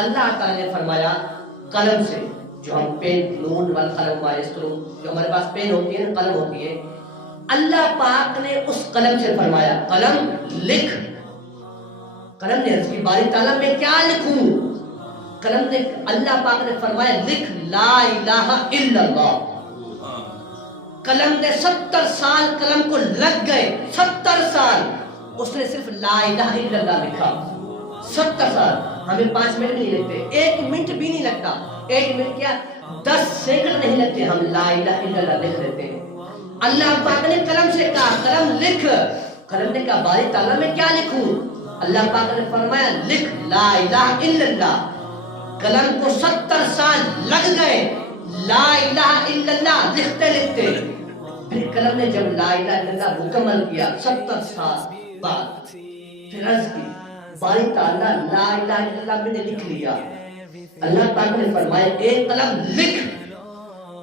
اللہ تعالیٰ نے فرمایا قلم سے، جو ہم پین، نون والقلم ما یسطرون، جو ہمارے پاس پین ہوتی ہے، قلم ہوتی ہے، اللہ پاک نے اس قلم سے فرمایا قلم لکھ. قلم نے عرض کی باری تعالیٰ میں کیا لکھوں؟ قلم نے، اللہ پاک نے فرمایا لکھ لا الہ الا اللہ. قلم نے 70 سال قلم کو لگ گئے، 70 سال اس نے صرف لا الہ الا اللہ لکھا. 70 سال. ہمیں 5 منٹ بھی نہیں لگتے، 1 منٹ بھی نہیں لگتا. 1 منٹ کیا 10 سیکنڈ نہیں لگتے، ہم لا الہ الا اللہ لکھ لیتے ہیں. اللہ پاک نے قلم سے کہا قلم لکھ. قلم نے کہا باری تعالیٰ میں کیا لکھوں؟ اللہ پاک نے فرمایا لکھ لا الہ الا اللہ. قلم کو 70 سال لگ گئے لا الہ الا اللہ لکھتے لکھتے. پھر قلم نے جب لا الہ الا اللہ مکمل کیا 70 سال بعد، پھر عرض کی باری تعالیٰ لا الہ الا اللہ میں نے لکھ لیا. اللہ پاک نے فرمایا اے قلم لکھ.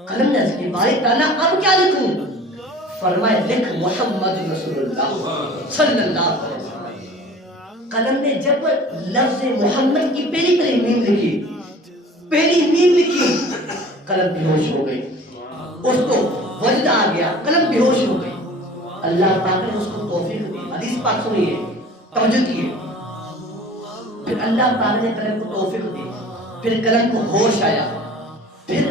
قلم نے عرض کی باری تعالیٰ اب کیا لکھوں؟ فرمایا لکھ محمد رسول اللہ صلی اللہ علیہ وسلم. قلم نے جب لفظ محمد کی پہلی میم لکھی، پہلی میم لکھی، قلم بے ہوش ہو گئی. اس کو وجد آ گیا، قلم بے ہوش ہو گئی. اللہ پاک نے اس کو توفیق دی. حدیث پاک سنیے، توجہ کیے. پھر اللہ پاک نے قلم کو توفیق دی، پھر قلم کو ہوش آیا، پھر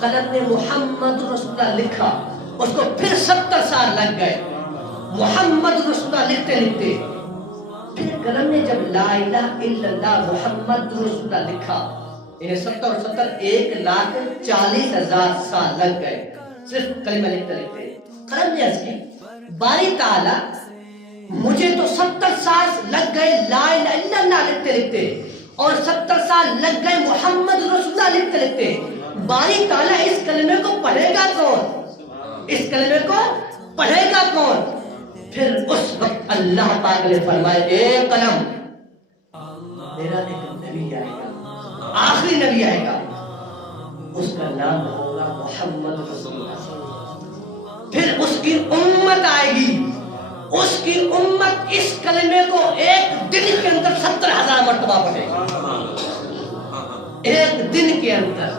قلم نے محمد رسول اللہ لکھا. اس کو پھر 70 سال لگ گئے محمد رسول اللہ لکھتے لکھتے. پھر قلم نے جب لا الہ الا اللہ محمد رسول اللہ لکھا، انہیں 70 اور 70 1,40,000 سال لگ گئے صرف کلمہ لکھتے لکھتے. قلم نے عرض کی باری تعالیٰ مجھے تو 70 سال لگ گئے لا الہ الا اللہ لکھتے لکھتے، اور 70 سال لگ گئے محمد رسول اللہ لکھتے لکھتے. باری تعالیٰ اس کلمے کو پڑھے گا کون؟ اس کلمے کو پڑھے گا کون؟ پھر اس وقت اللہ پاک نے فرمایا اے قلم میرا ایک نبی آئے گا، آخری نبی آئے گا، اس کا نام ہوگا محمد رسول اللہ. پھر اس کی امت آئے گی، اس کی امت اس کلمے کو ایک دن کے اندر 70,000 مرتبہ پڑھے گی. ایک دن کے اندر